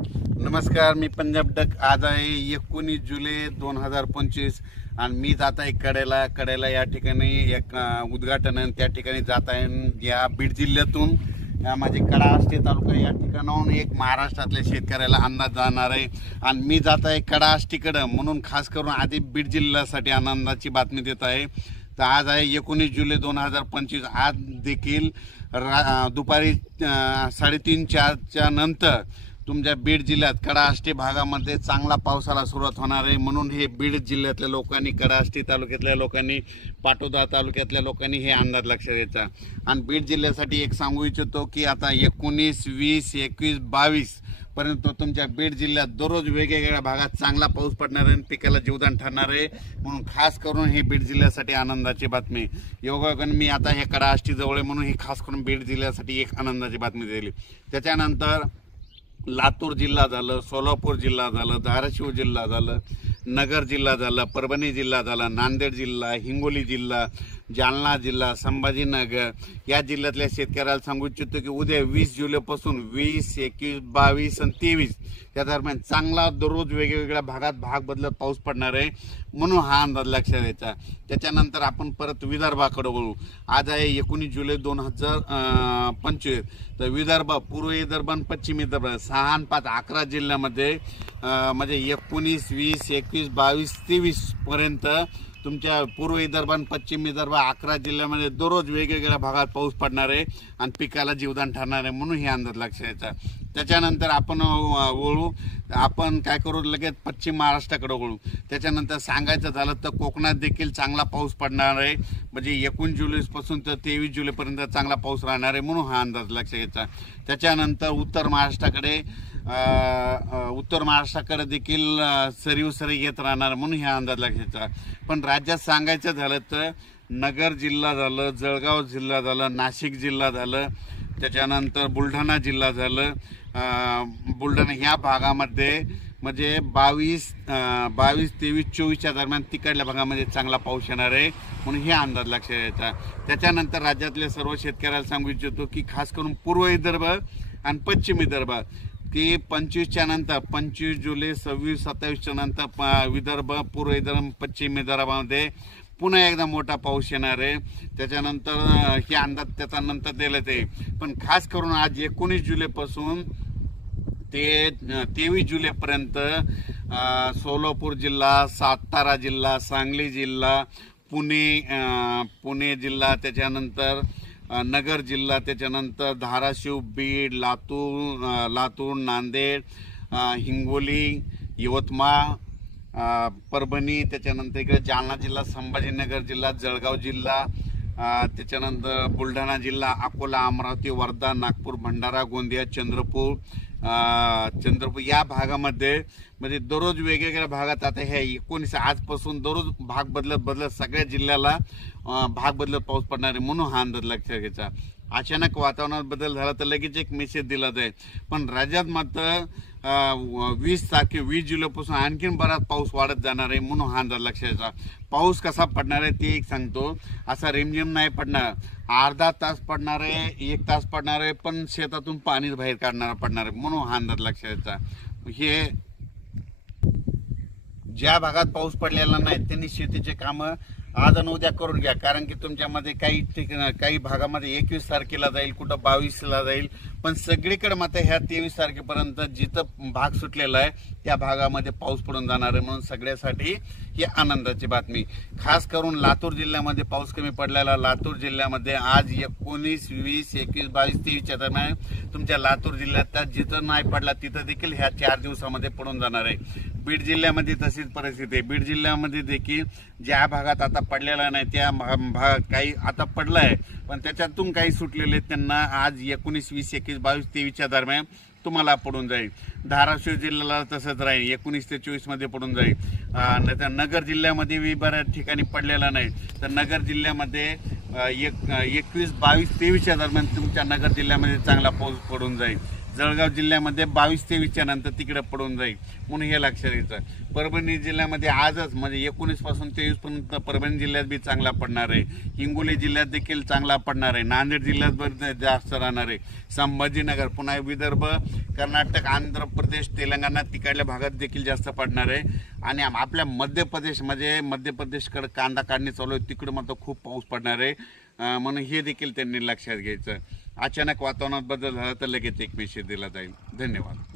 नमस्कार, मी पंजाब डक. आज आहे 19 जुलै 2025 आणि मी जात आहे कडेला या ठिकाणी एक उद्घाटन आणि त्या ठिकाणी जात आहे या बीड जिल्ह्यातून या माझे कडा आष्टी तालुका या ठिकाणाहून एक महाराष्ट्रातल्या शेतकऱ्याला अंदाज जाणार आहे आणि मी जात आहे कडा आष्टीकडं म्हणून खास करून आधी बीड जिल्ह्यासाठी आनंदाची बातमी देत आहे. तर आज आहे 19 जुलै 2025. आज देखील दुपारी 3:30-4च्या नंतर तुमच्या बीड जिल्ह्यात कडा आष्टी भागामध्ये चांगला पावसाला सुरुवात होणार आहे. म्हणून हे बीड जिल्ह्यातल्या लोकांनी, कडा आष्टी तालुक्यातल्या लोकांनी, पाटोदा तालुक्यातल्या लोकांनी हे अंदाज लक्षात घ्यायचा. आणि बीड जिल्ह्यासाठी एक सांगू इच्छितो की आता 19, 20, 21, 22 पर्यंत तुमच्या बीड जिल्ह्यात दररोज वेगवेगळ्या भागात चांगला पाऊस पडणार आहे आणि पिकाला जीवदान ठरणार आहे. म्हणून खास करून हे बीड जिल्ह्यासाठी आनंदाची बातमी. योगायोगाने मी आता हे कडा आष्टी जवळ आहे म्हणून ही खास करून बीड जिल्ह्यासाठी एक आनंदाची बातमी दिली. त्याच्यानंतर लातूर जिल्हा झालं, सोलापूर जिल्हा झालं, धाराशिव जिल्हा झालं, नगर जिल्हा झालं, परभणी जिल्हा झाला, नांदेड जिल्हा, हिंगोली जिल्हा, जालना जिल्हा, संभाजीनगर या जिल्ह्यातल्या शेतकऱ्याला सांगू इच्छितो की उद्या 20 जुलैपासून 20, 21, 22 आणि 23 या दरम्यान चांगला दररोज वेगवेगळ्या भागात भाग बदलत पाऊस पडणार आहे. म्हणून हा अंदाज लक्षात घ्यायचा. त्याच्यानंतर आपण परत विदर्भाकडे वळू. आज आहे 19 जुलै 2025. तर विदर्भ, पूर्व विदर्भ आणि पश्चिम विदर्भ 6 आणि 5 11 जिल्ह्यामध्ये म्हणजे 19, 20, 21, 22, 23 पर्यंत तुमच्या पूर्व विदर्भ आणि पश्चिम विदर्भ 11 जिल्ह्यामध्ये दररोज वेगवेगळ्या भागात पाऊस पडणार आहे आणि पिकाला जीवदान ठरणार आहे. म्हणून हे अंदाज लक्षात घ्यायचा. त्याच्यानंतर आपण आपण काय करू, लगेच पश्चिम महाराष्ट्राकडे वळू. त्याच्यानंतर सांगायचं झालं तर कोकणात देखील चांगला पाऊस पडणार आहे. म्हणजे 19 जुलैपासून तर 23 जुलैपर्यंत चांगला पाऊस राहणार आहे. म्हणून हा अंदाज लक्षात घ्यायचा. त्याच्यानंतर उत्तर महाराष्ट्राकडे देखील सरी येत राहणार. म्हणून हा अंदाज लक्षात घ्यायचा. पण राज्यात सांगायचं झालं तर नगर जिल्हा झालं, जळगाव जिल्हा झालं, नाशिक जिल्हा झालं, त्याच्यानंतर बुलढाणा जिल्हा झालं. बुलढाणा ह्या भागामध्ये म्हणजे 22, 23, 24च्या दरम्यान तिकडल्या भागामध्ये चांगला पाऊस येणार आहे. म्हणून हे अंदाज लक्षात घ्यायचा. त्याच्यानंतर राज्यातल्या सर्व शेतकऱ्याला सांगू इच्छितो की खास करून पूर्व विदर्भ आणि पश्चिम विदर्भ की 25च्या नंतर 25 जुलै, 26, 27च्या नंतर विदर्भ, पूर्व विदर्भ, पश्चिम विदर्भामध्ये पुन्हा एकदा मोठा पाऊस येणार आहे. त्याच्यानंतर हे अंदाज त्याचा नंतर दिलं ते. पण खास करून आज 19 जुलैपासून ते 23 जुलैपर्यंत सोलापूर जिल्हा, सातारा जिल्हा, सांगली जिल्हा, पुणे जिल्हा, त्याच्यानंतर नगर जिल्हा, त्याच्यानंतर धाराशिव, बीड, लातूर, नांदेड, हिंगोली, यवतमाळ, परभणी, त्याच्यानंतर इकडे जालना जिल्हा, संभाजीनगर जिल्हा, जळगाव जिल्हा, त्याच्यानंतर बुलढाणा जिल्हा, अकोला, अमरावती, वर्धा, नागपूर, भंडारा, गोंदिया, चंद्रपूर या भागामध्ये म्हणजे दररोज वेगवेगळ्या भागात आता ह्या 19 आजपासून दररोज भाग बदलत सगळ्या जिल्ह्याला भाग बदलत पाऊस पडणार आहे. म्हणून हा अंदाज लक्षात घ्यायचा. अचानक वातावरणात बदल झाला तर लगेच एक मेसेज दिला जाईल. पण राज्यात मात्र 20 जुलैपासून आणखीन बराच पाऊस वाढत जाणार आहे. म्हणून हा अंदाज लक्षात घ्यायचा. पाऊस कसा पडणार आहे ते एक सांगतो. असा रिमझिम नाही पडणार, अर्धा तास पडणार आहे, 1 तास पडणार आहे, पण शेतातून पाणी बाहेर काढणारा पडणार आहे. म्हणून हा अंदाज लक्षात घ्यायचा. हे ज्या भागात पाऊस पडलेला नाही त्यांनी शेतीचे कामं आज आणि उद्या करून घ्या. कारण की तुमच्यामध्ये काही भागामध्ये 21 तारखेला जाईल, कुठं 22ला जाईल, पण सगळीकडे मात्र ह्या 23 तारखेपर्यंत जिथं भाग सुटलेला आहे त्या भागामध्ये पाऊस पडून जाणार आहे. म्हणून सगळ्यासाठी ही आनंदाची बातमी. खास करून लातूर जिल्ह्यामध्ये पाऊस कमी पडलेला. लातूर जिल्ह्यामध्ये आज 19, 20, 21, 22, 23च्या दरम्यान तुमच्या लातूर जिल्ह्यात जिथं नाही पडला तिथं देखील ह्या 4 दिवसामध्ये पडून जाणार आहे. बीड जिल्ह्यामध्ये तशीच परिस्थिती आहे. बीड जिल्ह्यामध्ये देखील ज्या भागात आता पडलेला नाही त्या भागात काही आता पडला आहे, पण त्याच्यातून काही सुटलेले त्यांना आज 19, 20, 21, 22, 23च्या दरम्यान तुम्हाला पडून जाईल. धाराशिव जिल्ह्याला तसंच राहील, 19 ते 24मध्ये पडून जाईल. नाहीतर नगर जिल्ह्यामध्ये बऱ्याच ठिकाणी पडलेला नाही, तर नगर जिल्ह्यामध्ये 21, 22, 23च्या दरम्यान तुमच्या नगर जिल्ह्यामध्ये चांगला पाऊस पडून जाईल. जळगाव जिल्ह्यामध्ये 22-23च्या नंतर तिकडे पडून जाईल, म्हणून हे लक्षात घ्यायचं. परभणी जिल्ह्यामध्ये आजच म्हणजे 19 पासून 23 पर्यंत परभणी जिल्ह्यात बी चांगला पडणार आहे. हिंगोली जिल्ह्यात देखील चांगला पडणार आहे. नांदेड जिल्ह्यात पण जास्त राहणार आहे. संभाजीनगर, पुन्हा विदर्भ, कर्नाटक, आंध्र प्रदेश, तेलंगणा तिकडल्या भागात देखील जास्त पडणार आहे. आणि आपल्या मध्य प्रदेशकडे कांदा काढणी चालू आहे, तिकडे मात्र खूप पाऊस पडणार आहे. म्हणून हे देखील त्यांनी लक्षात घ्यायचं. अचानक वातावरणात बदल झाला तर लगेच एक मेसेज दिला जाईल. धन्यवाद.